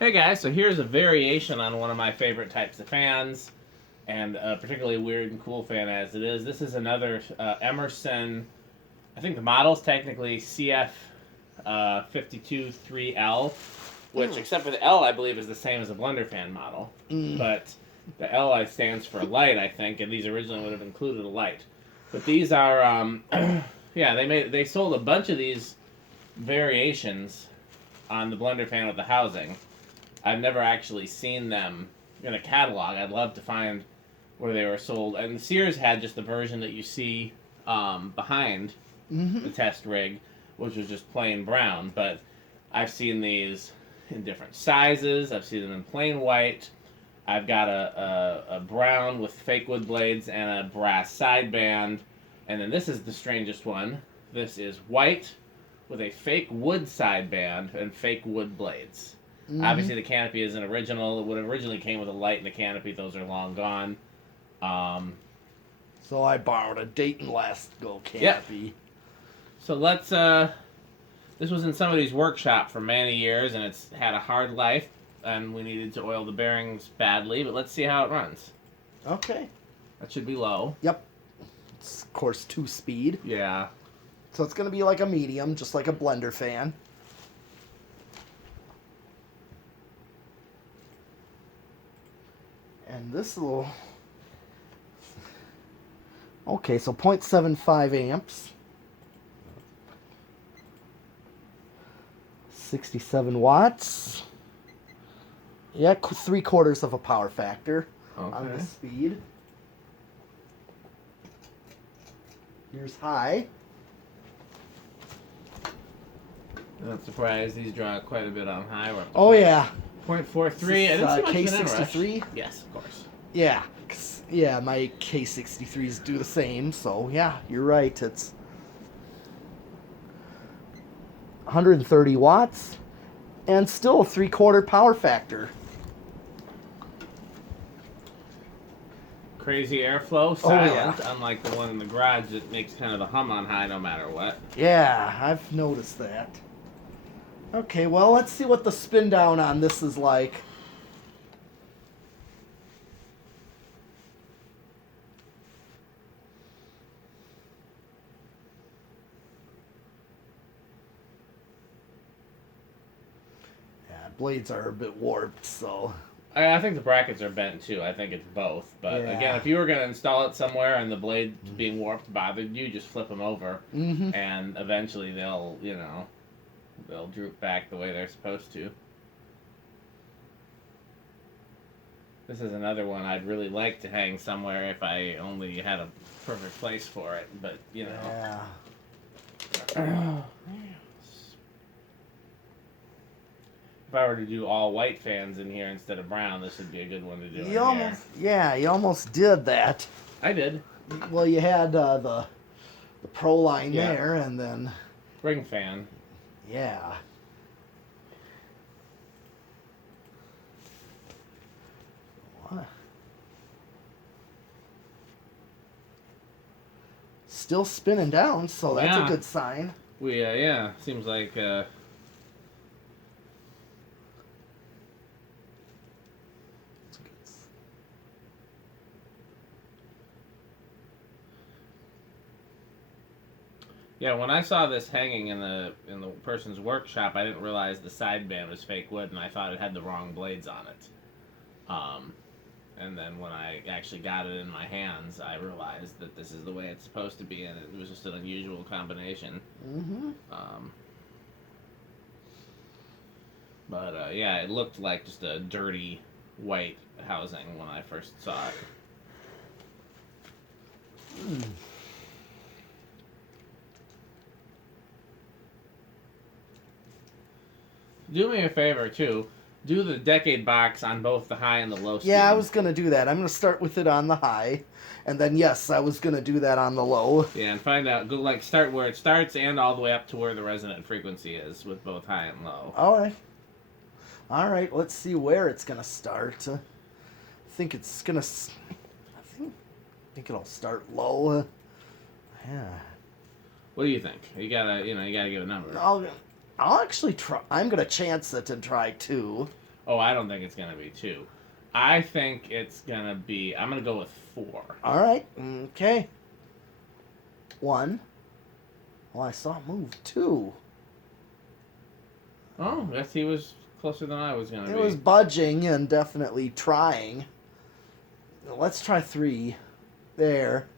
Hey guys, so here's a variation on one of my favorite types of fans, and a particularly weird and cool fan as it is. This is another Emerson, I think the model's technically CF-523-L, which, except for the L, I believe is the same as a blenderfan model. But the L stands for light, I think, and these originally would have included a light. But these are, yeah, they sold a bunch of these variations on the blenderfan with the housing. I've never actually seen them in a catalog. I'd love to find where they were sold. And Sears had just the version that you see behind the test rig, which was just plain brown. But I've seen these in different sizes. I've seen them in plain white. I've got a brown with fake wood blades and a brass sideband. And then this is the strangest one. This is white with a fake wood sideband and fake wood blades. Obviously, the canopy isn't original. It would have originally came with a light and a canopy. Those are long gone. So I borrowed a Dayton last go canopy. Yep. So let's. This was in somebody's workshop for many years, and it's had a hard life, and we needed to oil the bearings badly. But let's see how it runs. Okay. That should be low. Yep. It's, of course, 2-speed. Yeah. So it's going to be like a medium, just like a blender fan. And this little... Okay, so 0.75 amps. 67 watts. Yeah, 3/4 of a power factor on the speed. Here's high. Not surprised. These draw quite a bit on high. Oh, yeah. 0.43. I didn't see much K63? Yes, of course. Yeah. Yeah, my K63s do the same, so yeah, you're right. It's 130 watts and still a 3/4 power factor. Crazy airflow, silent, unlike the one in the garage that makes kind of a hum on high no matter what. Yeah, I've noticed that. Okay, well, let's see what the spin down on this is like. Yeah, blades are a bit warped, so... I think the brackets are bent too. I think it's both. But again, if you were going to install it somewhere and the blade being warped bothered you, just flip them over, and eventually they'll, they'll droop back the way they're supposed to. This is another one I'd really like to hang somewhere if I only had a perfect place for it. But Yeah. If I were to do all white fans in here instead of brown, this would be a good one to do. You almost did that. I did. Well, you had the pro line there, and then ring fan. Yeah. What? Still spinning down, so that's a good sign. We seems like. Yeah, when I saw this hanging in the person's workshop, I didn't realize the sideband was fake wood, and I thought it had the wrong blades on it. And then when I actually got it in my hands, I realized that this is the way it's supposed to be, and it was just an unusual combination. But yeah, it looked like just a dirty white housing when I first saw it. Do me a favor, too. Do the decade box on both the high and the low speed. Yeah, I was going to do that. I'm going to start with it on the high. And then, yes, I was going to do that on the low. Yeah, and find out, start where it starts and all the way up to where the resonant frequency is with both high and low. All right, let's see where it's going to start. I think it's going to... I think it'll start low. Yeah. What do you think? You gotta give a number. I'll actually try. I'm going to chance it and try 2. Oh, I don't think it's going to be 2. I think it's going to be... I'm going to go with 4. All right. Okay. 1. Well, I saw it move. 2. Oh, I guess he was closer than I was going to be. It was budging and definitely trying. Let's try 3. There.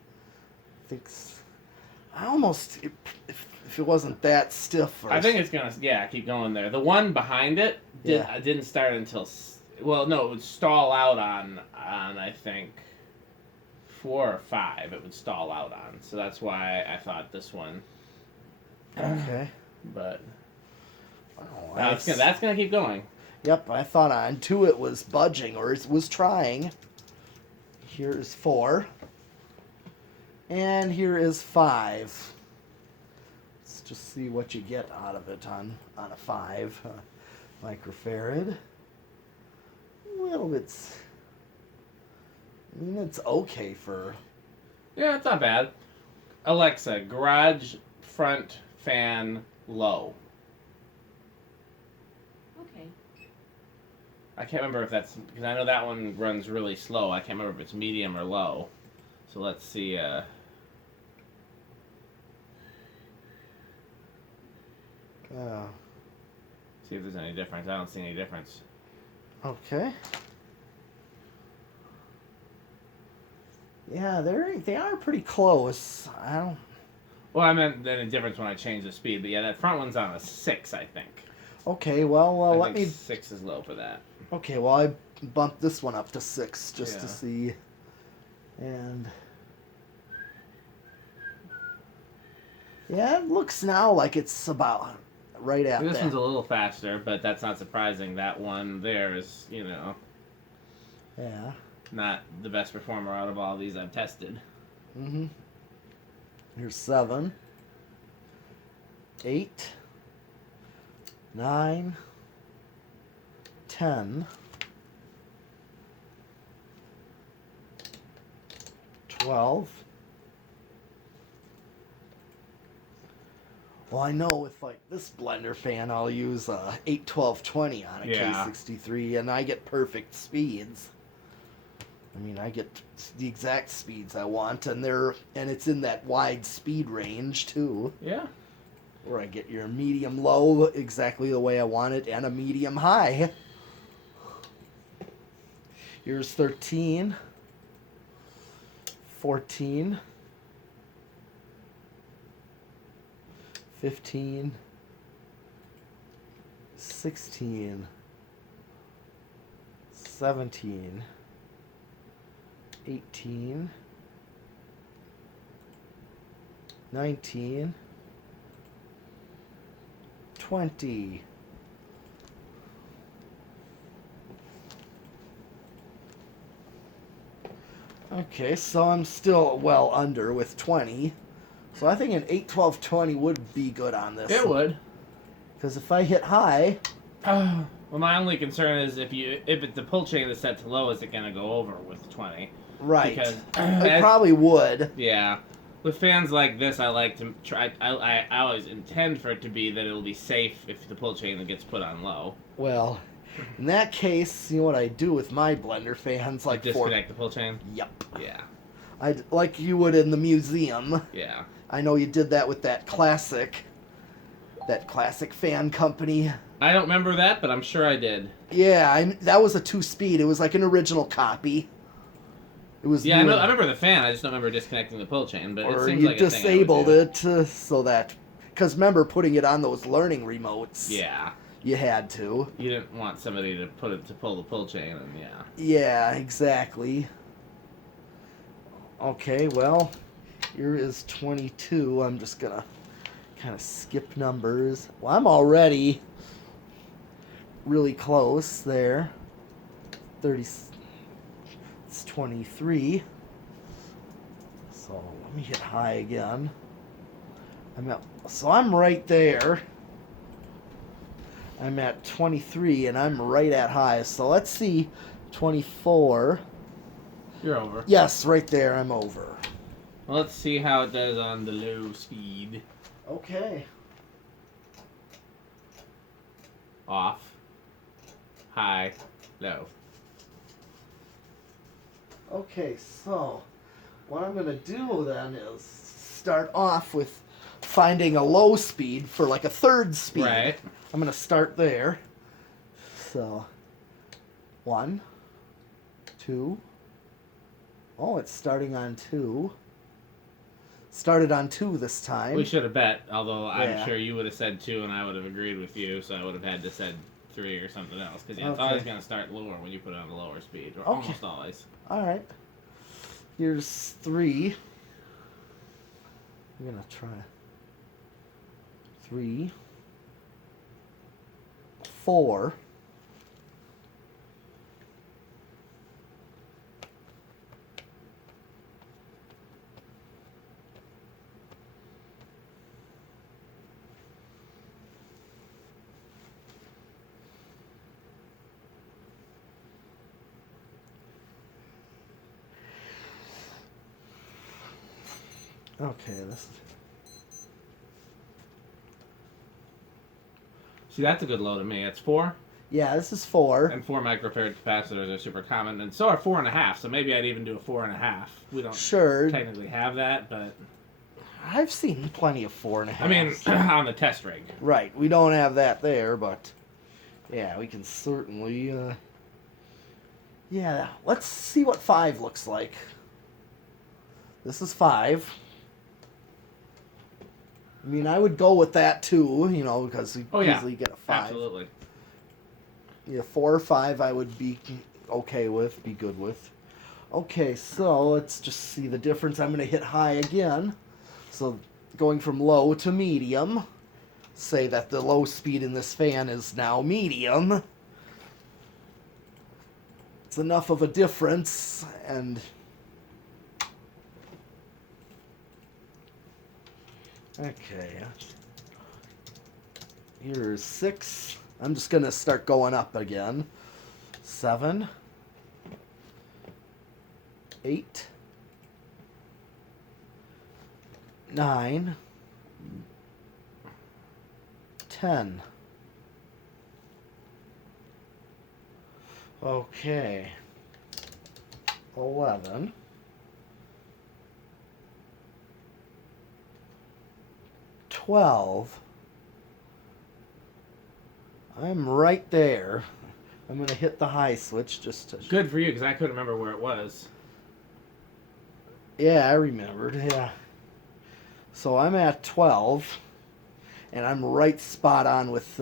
I almost... If it wasn't that stiff. I think it's going to, keep going there. The one behind it didn't start until... Well, no, it would stall out on I think, 4 or 5. It would stall out on. So that's why I thought this one. Okay. But... Oh, that's going to keep going. Yep, I thought on 2 it was budging, or it was trying. Here is 4. And here is 5. Let's just see what you get out of it on a 5 microfarad. Well, it's okay for... Yeah, it's not bad. Alexa, garage front fan low. Okay. I can't remember if that's... Because I know that one runs really slow. I can't remember if it's medium or low. So let's see... See if there's any difference. I don't see any difference. Okay. Yeah, they are pretty close. I don't... Well, I meant any difference when I change the speed. But yeah, that front one's on a 6, I think. Okay, well, let me... 6 is low for that. Okay, well, I bumped this one up to 6 just to see. And... Yeah, it looks now like it's about... right at This that. one's a little faster, but that's not surprising. That one there is, Yeah. not the best performer out of all these I've tested. Mm-hmm. Here's 7. 8. 9. 10. 12. Well, I know with like this blender fan, I'll use 81220 on a K63, and I get perfect speeds. I mean, I get the exact speeds I want, and it's in that wide speed range too. Yeah. Where I get your medium low exactly the way I want it, and a medium high. Here's 13. 14. 15, 16, 17, 18, 19, 20. Okay, so I'm still well under with 20. So I think an 81220 would be good on this. It would. Because if I hit high... Well, my only concern is if the pull chain is set to low, is it going to go over with 20? Right. Because it probably would. Yeah. With fans like this, I like to try... I always intend for it to be that it'll be safe if the pull chain gets put on low. Well, in that case, you know what I do with my blender fans? Like disconnect the pull chain? Yep. Yeah. Like you would in the museum. Yeah. I know you did that with that classic fan company. I don't remember that, but I'm sure I did. Yeah, that was a 2-speed. It was like an original copy. It was. Yeah, I remember the fan. I just don't remember disconnecting the pull chain. But or it seems you like a thing I would disabled do. it so that, because remember putting it on those learning remotes. Yeah. You had to. You didn't want somebody to pull the pull chain, and yeah. Yeah, exactly. Okay, well, here is 22. I'm just gonna kind of skip numbers. Well, I'm already really close there. 30. It's 23. So let me hit high again. So I'm right there. I'm at 23 and I'm right at high. So let's see. 24. You're over. Yes, right there. I'm over. Well, let's see how it does on the low speed. Okay. Off. high, low. Okay, so what I'm gonna do then is start off with finding a low speed for like a third speed. Right. I'm gonna start there. So 1, 2. Oh, it's starting on 2. Started on 2 this time. We should have bet, although I'm Yeah. sure you would have said 2 and I would have agreed with you, so I would have had to said 3 or something else. Because it's always going to start lower when you put it on a lower speed, or almost always. Alright. Here's 3. I'm going to try 3, 4. Okay, this is... See, that's a good low to me. It's 4. Yeah, this is 4. And 4 microfarad capacitors are super common, and so are 4.5. So maybe I'd even do a 4.5. We don't technically have that, but I've seen plenty of 4.5. I mean, on the test rig. Right, we don't have that there, but yeah, we can certainly. Yeah, let's see what 5 looks like. This is 5. I mean, I would go with that too, you know, because we easily get a 5. Absolutely. Yeah, 4 or 5 I would be okay with, be good with. Okay, so let's just see the difference. I'm going to hit high again. So going from low to medium. Say that the low speed in this fan is now medium. It's enough of a difference, and okay. Here's 6. I'm just gonna start going up again. 7, 8, 9, 10. Okay. 11. 12. I'm right there. I'm going to hit the high switch just to... Good for you, because I couldn't remember where it was. Yeah, I remembered, yeah. So I'm at 12, and I'm right spot on with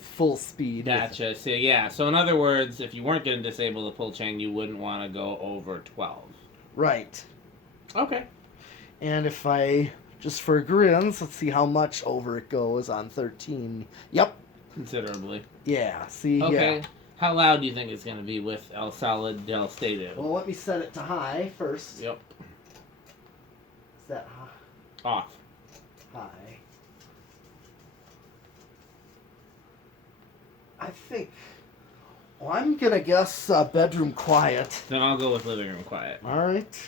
full speed. Gotcha. So, yeah. So, in other words, if you weren't going to disable the pull chain, you wouldn't want to go over 12. Right. Okay. And if I, just for grins, let's see how much over it goes on 13. Yep. Considerably. Yeah, see, okay. yeah. How loud do you think it's going to be with El Solid Del Stato? Well, let me set it to high first. Yep. Is that high? Off. High. I think... Well, I'm going to guess bedroom quiet. Then I'll go with living room quiet. Alright.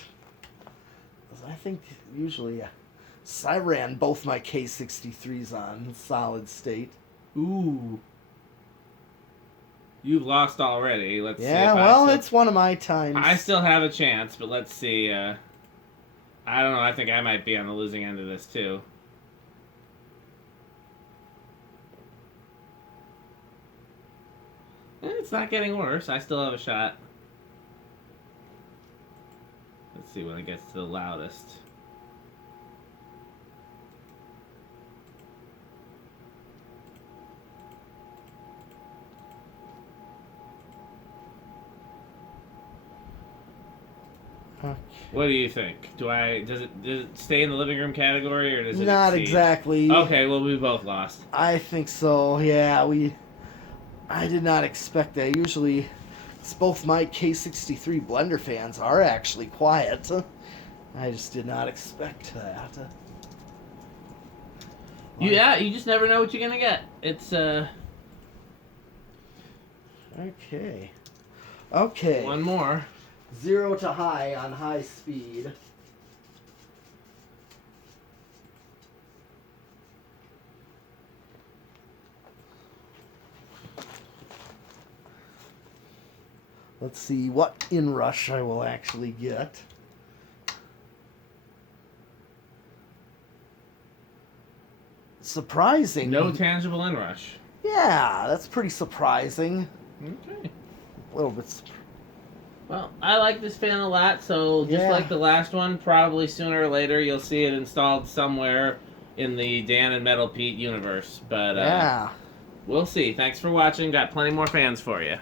I think usually... I ran both my K63s on solid state. Ooh. You've lost already. Let's see. Yeah, well, it's one of my times. I still have a chance, but let's see. I don't know. I think I might be on the losing end of this, too. It's not getting worse. I still have a shot. Let's see when it gets to the loudest. Okay. What do you think? Does it stay in the living room category, or does it Not exceed? exactly. Okay, well, we both lost. I think so, yeah. I did not expect that. Usually, both my K63 blender fans are actually quiet. I just did not expect that. Yeah, you just never know what you're gonna get. It's Okay. Okay. one more. 0 to high on high speed. Let's see what inrush I will actually get. Surprising. No tangible inrush. Yeah, that's pretty surprising. Okay. A little bit. Well, I like this fan a lot, so just Yeah. like the last one, probably sooner or later you'll see it installed somewhere in the Dan and Metal Pete universe. But Yeah. we'll see. Thanks for watching. Got plenty more fans for you.